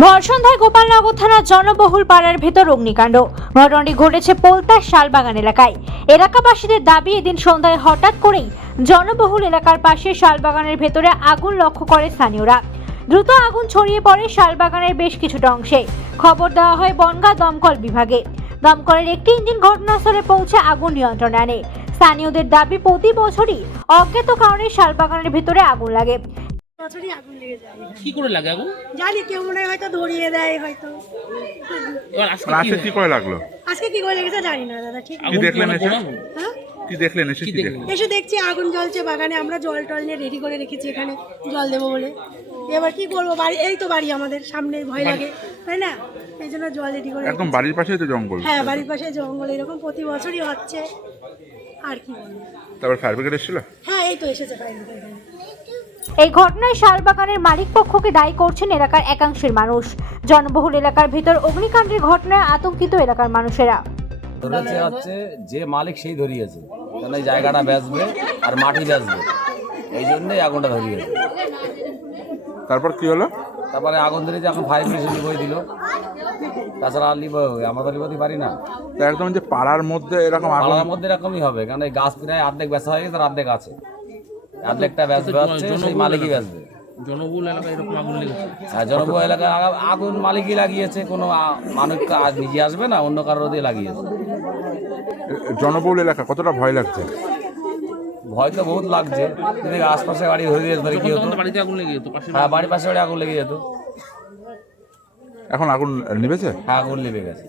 ভরসন্ধ্যায় গোপালনগর থানার জনবহুল পাড়ার ভেতর অগ্নিকাণ্ড। ঘটনাটি ঘটেছে পোলতার শালবাগান এলাকায়। এলাকাবাসীদের দাবি, এদিন সন্ধ্যায় হঠাৎ করেই জনবহুল এলাকার পাশে শালবাগানের ভেতরে আগুন লক্ষ্য করে স্থানীয়রা। দ্রুত আগুন ছড়িয়ে পড়ে শালবাগানের বেশ কিছুটা অংশে। খবর দেওয়া হয় বনগাঁ দমকল বিভাগে। দমকলের একটি ইঞ্জিন ঘটনাস্থলে পৌঁছে আগুন নিয়ন্ত্রণে আনে। স্থানীয়দের দাবি, প্রতি বছরই অজ্ঞাত কারণে শালবাগানের ভেতরে আগুন লাগে। বছরই আগুন লেগে যায়। কি করে লাগে আগুন? জানি কেউ মনে হয় হয়তো ধরিয়ে দেয় হয়তো। এবার আজকে আজকে কি করে লাগলো? আজকে কি করে লেগেছে জানি না দাদা, ঠিক কি দেখলেন এসে? হ্যাঁ, কি দেখলেন এসে? কি দেখলেন? এসে দেখছি আগুন জ্বলছে বাগানে। আমরা জল টল নিয়ে রেডি করে রেখেছি এখানে জল দেবো বলে। এবার কি করবো, বাড়ি এই তো বাড়ি আমাদের সামনে, ভয় লাগে তাই না, এই জন্য জল রেডি করে একদম রেখেছি। বাড়ির পাশেই তো জঙ্গল। হ্যাঁ, বাড়ির পাশে জঙ্গল, এরকম প্রতি বছরই হচ্ছে। আর কি বলবো। তারপর ফায়ার ব্রিগেড এসেছিল? হ্যাঁ, এই তো এসেছে বাইরে থেকে। এই ঘটনায় শালবাগানের মালিক পক্ষকে দায়ী করছেন এলাকার একাংশের মানুষ। জনবহুল এলাকার ভিতর অগ্নিকাণ্ডের ঘটনায় আতঙ্কিত এলাকার মানুষেরা। ধরেছে হচ্ছে যে মালিক সেই ধরিয়েছে, কারণ এই জায়গাটা বেচবে আর মাটি বেচবে, এই জন্যই আগুনটা ধরিয়েছে। তারপর কি হলো? তারপরে আগুন ধরেছে, এখন ফায়ার ব্রিগেড লিবই দিল, তাছাড়া আর লিব আমরা তো লিবতে পারি না। তা একদম যে পাড়ার মধ্যে এরকম আগুন? পাড়ার মধ্যে এরকমই হবে, কারণ এই গাছ প্রায় অর্ধেক বেচা হয়ে গেছে আর অর্ধেক আছে, অর্ধেকটা বেচবে হচ্ছে সেই মালিকই বেচবে। জনবহুল এলাকায় এরকম আগুন লেগেছে। আর জনবহুল এলাকায় আগুন মালিকই লাগিয়েছে, কোনো মানুষ নিজে আসবে না, অন্য কারোর দিয়ে লাগিয়েছে। জনবহুল এলাকা, কতটা ভয় লাগছে? ভয় তো বহুত লাগছে, যদি আশপাশে বাড়ি ধরে দিয়ে ধরে কি হতো। তখন তো বাড়িতে আগুন লেগে যেত, পাশে হ্যাঁ, বাড়ির পাশে বাড়ি আগুন লেগে যেত। এখন আগুন নিভেছে? হ্যাঁ, আগুন লেগে গেছে।